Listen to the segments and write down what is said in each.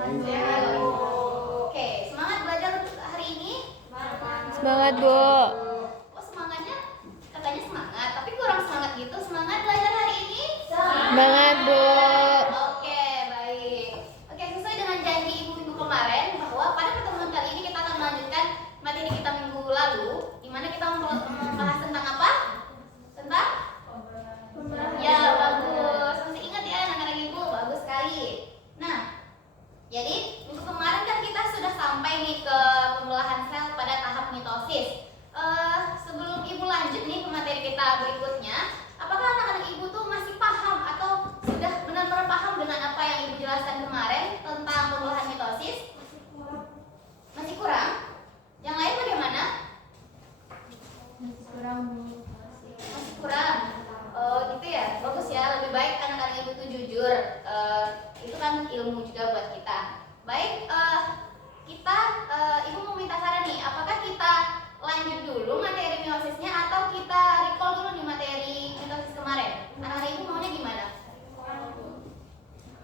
Sehat, Bu. Oke, semangat belajar untuk hari ini? Semangat, Bu. Oh, semangatnya katanya semangat, tapi kurang semangat gitu. Semangat belajar hari ini? Semangat, Bu. Oke, baik. Oke, sesuai dengan janji ibu-ibu kemarin bahwa pada pertemuan kali ini kita akan melanjutkan materi kita minggu lalu, di mana kita membahas tentang apa? Tentang? Ya, bagus. Masih ingat ya anak-anak ibu? Bagus sekali. Nah, jadi minggu kemarin kan kita sudah sampai nih ke pembelahan sel pada tahap mitosis. Sebelum ibu lanjut nih ke materi kita berikutnya, apakah anak-anak ibu tuh masih paham atau sudah benar-benar paham dengan apa yang ibu jelaskan kemarin tentang pembelahan mitosis? Masih kurang? Yang lain bagaimana? Masih kurang. Oh gitu ya, bagus ya. Lebih baik anak-anak ibu tuh jujur. Itu kan ilmu juga buat kita. Baik, ibu mau minta saran nih. Apakah kita lanjut dulu materi meosisnya atau kita recall dulu nih materi mitosis kemarin? Anak-anak ibu maunya gimana?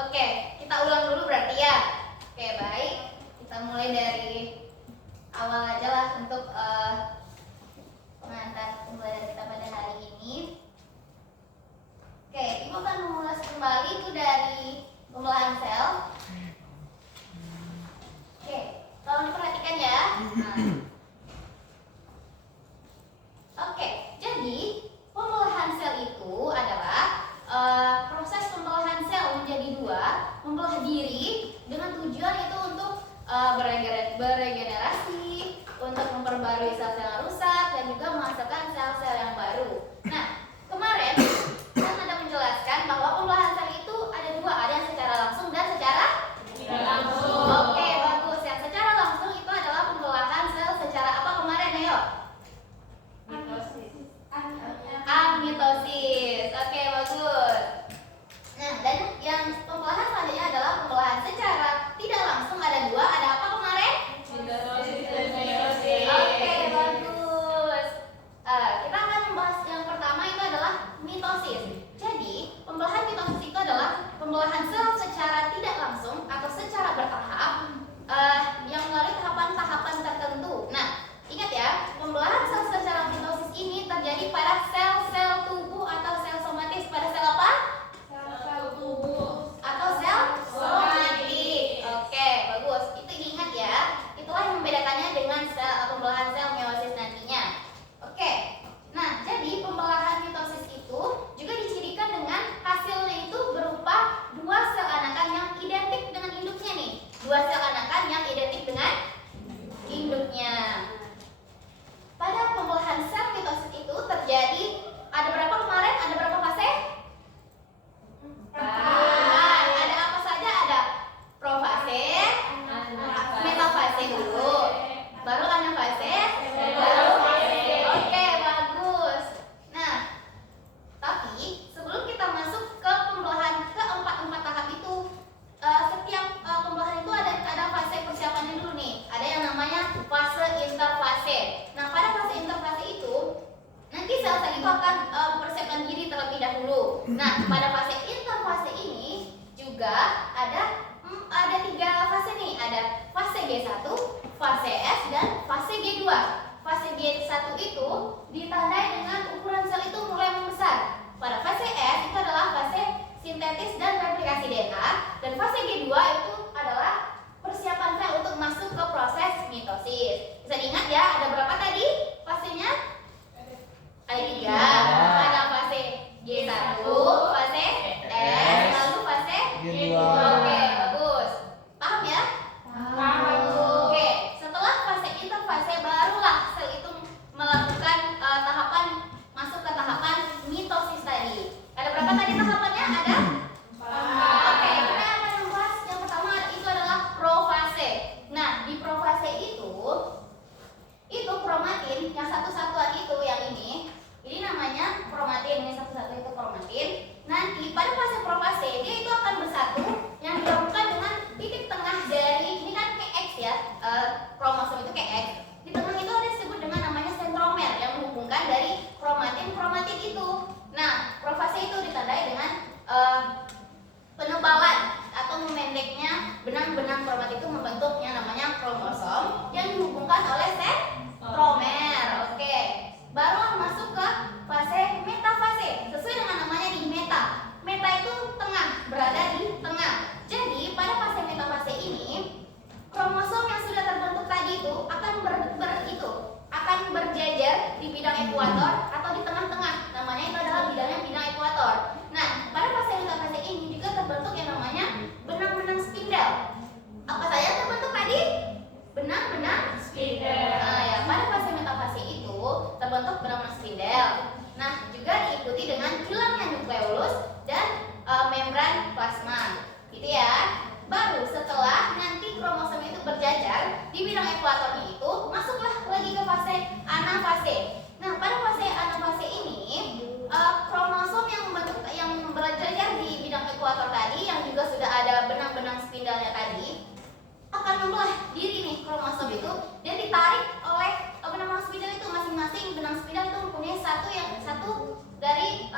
Oke, kita ulang dulu berarti ya. Oke, baik. Kita mulai dari awal aja lah untuk pengantar pembelajaran kita pada hari ini. Oke, ibu akan mengulas kembali itu dari pembelahan sel. Oke, tolong diperhatikan ya. Oke, jadi pembelahan sel itu adalah proses pembelahan sel menjadi dua, membelah diri dengan tujuan itu untuk beregenerasi, untuk memperbarui sel-sel yang rusak dan juga menghasilkan sel-sel yang baru. Nah, kemarin kan ada menjelaskan bahwa pembelahan sel itu ada dua, ada yang secara langsung dan secara tidak langsung. Oke, bagus. Yang secara langsung itu adalah pembelahan sel secara apa kemarin, ayo? Amitosis. Oke, bagus. Nah, dan yang pembelahan selanjutnya adalah pembelahan secara tidak langsung, ada dua, ada apa kemarin? Oke, bagus. Kita akan membahas yang pertama itu adalah mitosis. Jadi, pembelahan mitosis itu adalah pembelahan sel secara tidak langsung atau secara bertahap yang melalui tahapan-tahapan tertentu. Nah, ingat ya, pembelahan sel secara mitosis ini terjadi pada sel-sel tubuh atau sel somatis. Pada sel apa? Sel tubuh atau sel somatik. Oke, bagus. Itu diingat ya. Itulah yang membedakannya dengan pembelahan sel meiosis nantinya. Oke. Nah, jadi pembelahan mitosis itu juga dicirikan dengan hasilnya itu berupa dua sel anakan yang identik dengan induknya nih. Dua sel anakan yang identik dengan induknya. Pada pembelahan sel mitosis itu terjadi ada berapa kemarin? Ada berapa fase? Ada apa saja? Ada profase, metafase dulu, baru anafase, baru fase. Oke, bagus. Nah, tapi sebelum kita masuk ke pembelahan keempat tahap itu, setiap pembelahan itu ada fase persiapannya dulu nih. Ada yang namanya fase interfase. Nah, pada fase interfase itu nanti sel-sel itu akan mempersiapkan diri terlebih dahulu. Nah, pada fase interfase ini juga ada tiga fase nih. Ada fase G1, fase S, dan fase G2. Fase G1 itu ditandai dengan ukuran sel itu mulai membesar. Pada fase S itu adalah fase sintetis dan replikasi DNA, dan fase G2 itu adalah persiapan sel untuk masuk ke proses mitosis. Bisa diingat ya, ada berapa tadi fasenya? Ada 3. Ada fase G1, fase S, lalu fase G2. Oke, bagus. Paham ya? Paham. Oke, setelah fase interfase barulah sel itu melakukan tahapan masuk ke tahapan mitosis tadi. Ada berapa tadi tahapannya? Ada 4. Oke, di bidang ekuatornya itu masuklah lagi ke fase anafase. Nah, pada fase anafase ini kromosom yang berjajar di bidang ekuator tadi, yang juga sudah ada benang-benang spindalnya tadi, akan membelah diri nih kromosom itu, dan ditarik oleh benang spindal itu. Masing-masing benang spindal itu mempunyai satu dari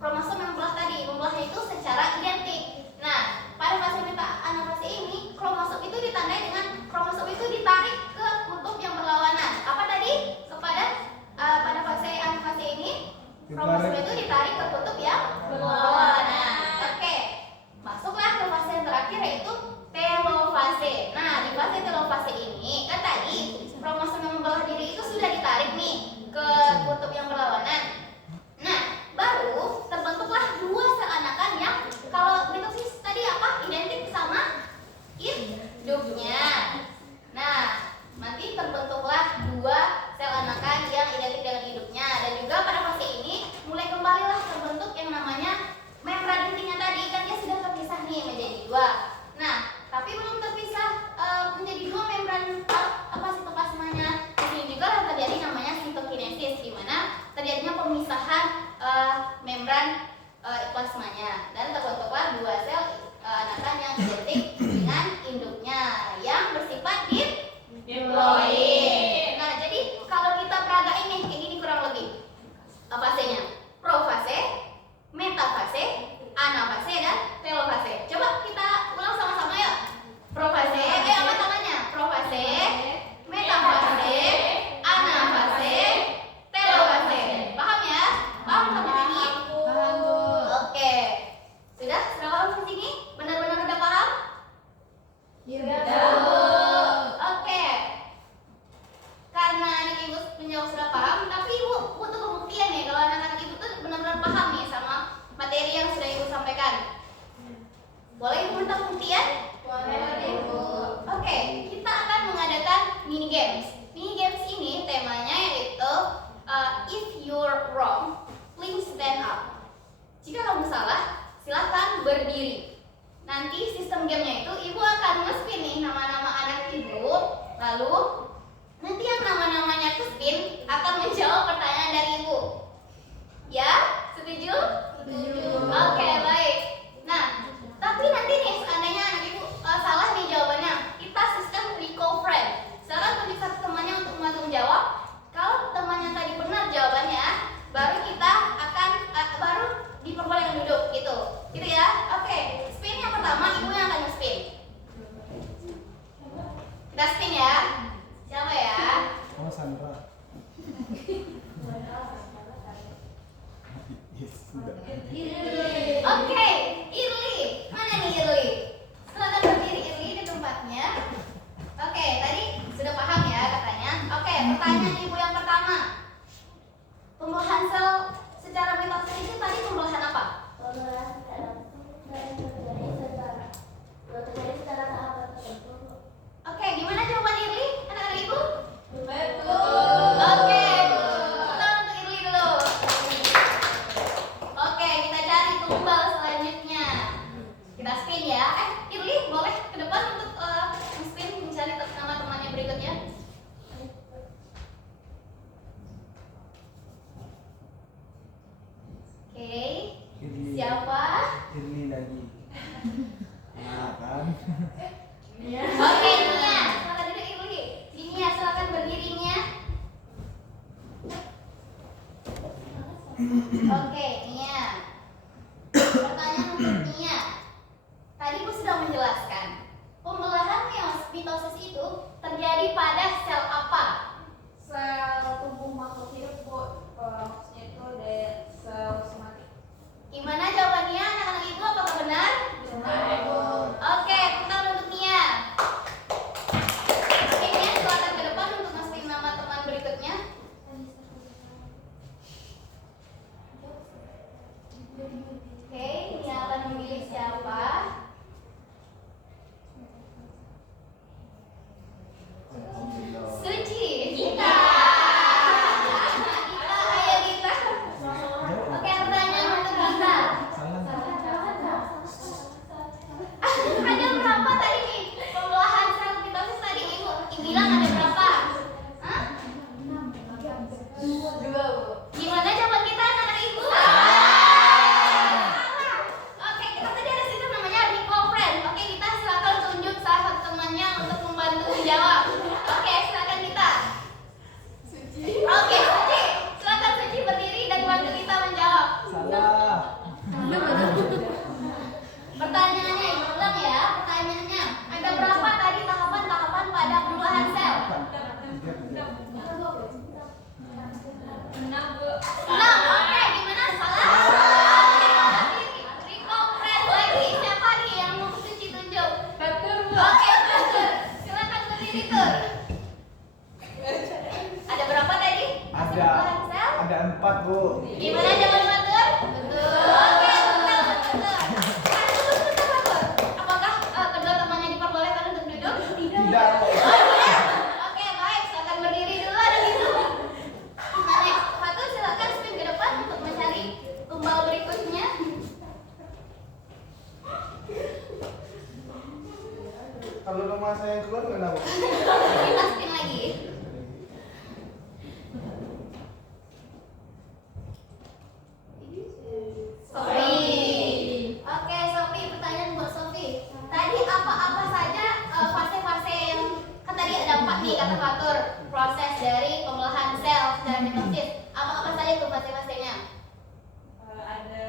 kromosom yang membelah tadi. Membelahnya itu secara identik. Nah, pada fase anafase ini kromosom itu ditandai dengan kromosom itu ditarik ke kutub yang berlawanan. Apa tadi? Pada fase anafase ini kromosom itu ditarik ke kutub yang berlawanan. Oke. Masuklah ke fase yang terakhir, yaitu telofase. Nah, di fase telofase ini kan tadi kromosom yang membelah diri itu sudah ditarik nih ke kutub yang berlawanan. Nah, baru terbentuklah dua sel anakan yang kalau mitosis tadi apa? Identik sama induknya. Nah, nanti terbentuklah dua sel anakan yang identik dengan induknya, dan juga pada fase ini mulai kembalilah terbentuk yang namanya membran intinya tadi. Kan dia sudah terpisah nih menjadi dua. Nah, tapi belum terpisah menjadi dua membran sitoplasmanya. Di sini juga terjadi namanya sitokinesis, di mana terjadinya pemisahan membran plasmanya, dan terbentuklah dua sel anakan yang identik dengan induknya yang bersifat diploid. Nah, jadi kalau kita peragain nih kayak gini kurang lebih fasenya: profase, metafase, anafase, dan telofase. Coba kita ulang sama-sama yuk. Profase, apa namanya? Profase, metafase, anafase, telofase. Paham ya? Paham sampai sini? Oke. Sudah paham sampai sini? Benar-benar udah paham? Oke. Karena anak ibu menjawab sudah paham, tapi ibu butuh pembuktian nih kalau anak-anak ibu tuh benar-benar paham nih sama materi yang sudah ibu sampaikan. Boleh ibu minta pembuktian? Boleh ibu. Oke, kita akan mengadakan mini games. Mini games ini temanya yaitu if you're wrong, please stand up. Jika kamu salah, silahkan berdiri. Nanti sistem gamenya itu ibu akan nge-spin nih nama-nama anak ibu, lalu nanti yang nama-namanya ke-spin akan menjawab pertanyaan dari ibu. Ya, setuju? Setuju. Oke, baik. Nah, tapi nanti nih seandainya anak ibu salah nih jawabannya, kita sistem recall friend. Silakan tunjuk satu temannya untuk membantu menjawab. Kalau temannya tadi benar jawabannya, baru kita akan baru diperbolehkan duduk gitu. Gitu ya. Oke, spin yang pertama ibu yang akan nge-spin. Kita spin ya. Siapa ya? Oh, Sandra. Yes, sudah. Oke, Irli. Mana nih Irli? Silakan berdiri Irli di tempatnya. Oke, tadi sudah paham ya katanya. Oke, pertanyaan ibu yang pertama. Pembelahan sel secara mitosis itu tadi pembelahan apa? Pembelahan secara tahapan tertentu. Oke, gimana jawaban Irli? Anak-anak ibu? Betul. Oke, kita untuk Irli dulu. Oke, kita cari tumbal selanjutnya. Kita spin ya. Irli boleh ke depan untuk spin mencari nama temannya berikutnya. Oke, siapa? Irli lagi. Nah, kan? Oke, Nia, silakan duduk Irli. Nia, silakan berdiri Nia. Oke, Nia. Pertanyaan untuk Nia. Tadi Bu sudah menjelaskan pembelahan mitosis itu terjadi pada sel apa? Sel tubuh makhluk hidup, Bu. Maksudnya itu ada sel somatik. Gimana jawabannya anak-anak ibu? Apakah benar? Benar, Bu. Oke, tepuk untuk Nia. Oke, Nia, silakan ke depan untuk ngasih nama teman berikutnya. Oke, Nia akan memilih siapa? Enam, Bu. Enam, oke, gimana? Salah? Recall friend lagi. Siapa nih yang mau cuci tunjuk? Betul, Bu. Oke, Tur. Silakan berdiri, Tur. Ada berapa tadi? Masih pembelahan sel? Ada 4, Bu. Gimana jawaban Tur? Betul. Oke, betul, betul. Apakah kedua temannya diperbolehkan untuk duduk? Tidak. Oke, baik. Silakan berdiri dulu ada gitu. Nah, next. Fatul, silakan spin ke depan untuk mencari tumbal berikutnya. Kalau rumah saya keluar kenapa? Kita spin lagi. Sofi. Oke, Sofi, pertanyaan buat Sofi. Tadi apa-apa saja fase-fase yang kan tadi ada 4 nih kata Fatur, proses dari pembelahan sel secara mitosis. Apa-apa saja tuh fase-fasenya? Ada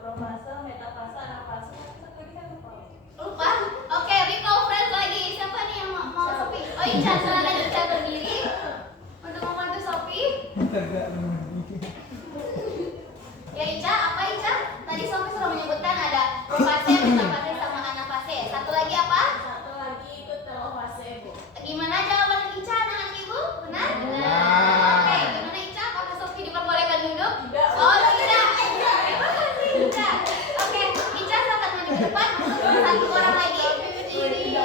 profase, metafase, anafase. Satu lagi saya lupa. Lupa? Oke, recall friends lagi. Siapa nih yang mau Sofi? Oh, Ica, silakan Ica berdiri untuk membantu Sofi. Tidak. Ya Ica, apa Ica? Tadi Sofi sudah menyebutkan ada profase, metafase, sama anafase. Satu lagi apa? Satu lagi itu telofase, Bu. Gimana jawaban Ica, anak-anak ibu? Benar? Benar. Oke, gimana Ica? Apakah Sofi diperbolehkan duduk? Tidak. Oh, tidak. Terima kasih Ica. Oke, Ica silakan maju ke depan untuk satu orang lagi. Ini.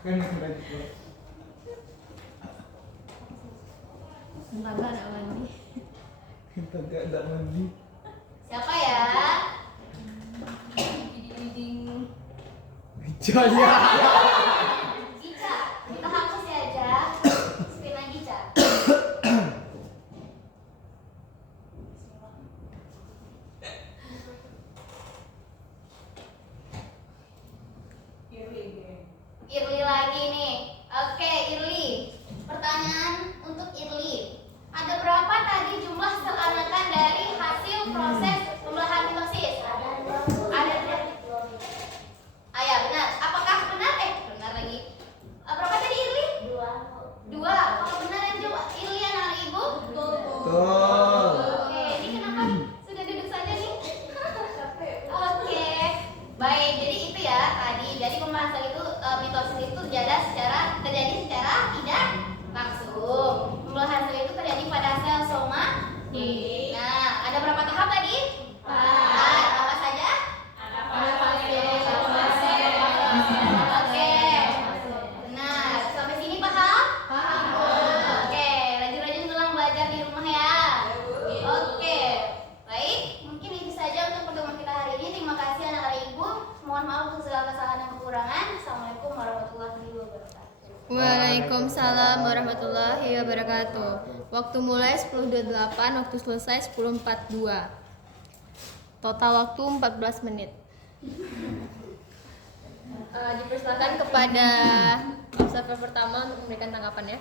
Kan sudah gitu. Bangga nak mandi. Kita gak ada mandi. Siapa ya? Jaya. Ica, kita hapus ya aja. Spin lagi Ica. Irli lagi nih. Oke, Irli. Pertanyaan untuk Irli. Ada berapa tadi jumlah sel anakan dari hasil proses pembelahan mitosis? Ada Ah ya, benar. Apakah benar? Benar lagi. Berapa tadi Irli? Dua. Kalau benar yang jawab Irli anak ibu? Betul. Oke, ini kenapa sudah duduk saja nih? Oke, baik. Jadi itu ya tadi. Jadi pembahasan itu mitosis itu terjadi secara tidak langsung. Pembelahan sel itu terjadi pada sel soma. Nah, ada berapa tahap tadi? 4. Apa saja? Oke. Benar. Sampai sini paham? Paham. Oke, rajin-rajin ulang belajar di rumah ya. Oke. Baik, mungkin itu saja untuk pertemuan kita hari ini. Terima kasih anak-anak ibu. Mohon maaf untuk segala kesalahan dan kekurangan. Assalamualaikum warahmatullahi wabarakatuh. Waalaikumsalam warahmatullahi wabarakatuh. Waktu mulai 10.28, waktu selesai 10.42. Total waktu 14 menit. Dipersilakan kepada observer pertama untuk memberikan tanggapan ya.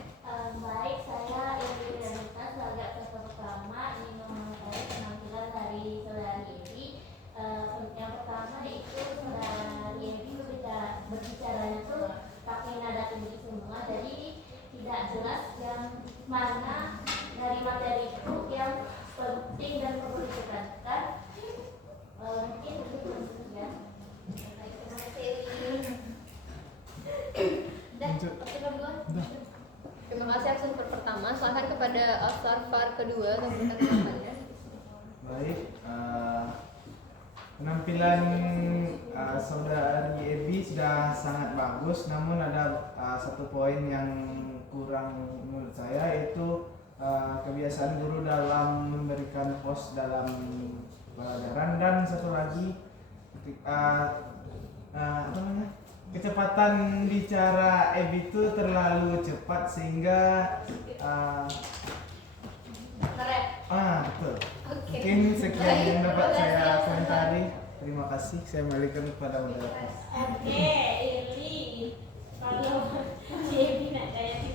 Baik, saya Irwi Renita sebagai observer pertama ingin mengetahui penampilan dari saudara Yevi. Yang pertama itu saudara Yevi berbicaranya tuh pakai nada tinggi semua, jadi tidak jelas yang mana dari materi itu yang penting dan perlu ditekankan. Mungkin itu ya. Terima kasih. Udah, observer dua. Terima kasih observer pertama. Silakan kepada observer kedua untuk memberikan tanggapannya. Baik. Penampilan saudari Ebi sudah sangat bagus, namun ada satu poin yang kurang menurut saya, yaitu kebiasaan guru dalam memberikan pos dalam pelajaran, dan satu lagi kecepatan bicara Ebi itu terlalu cepat sehingga betul. Oke. Mungkin sekian yang dapat saya komentari. Terima kasih. Saya balikan kepada moderator. Oke, ini kalau Yevi nak kayak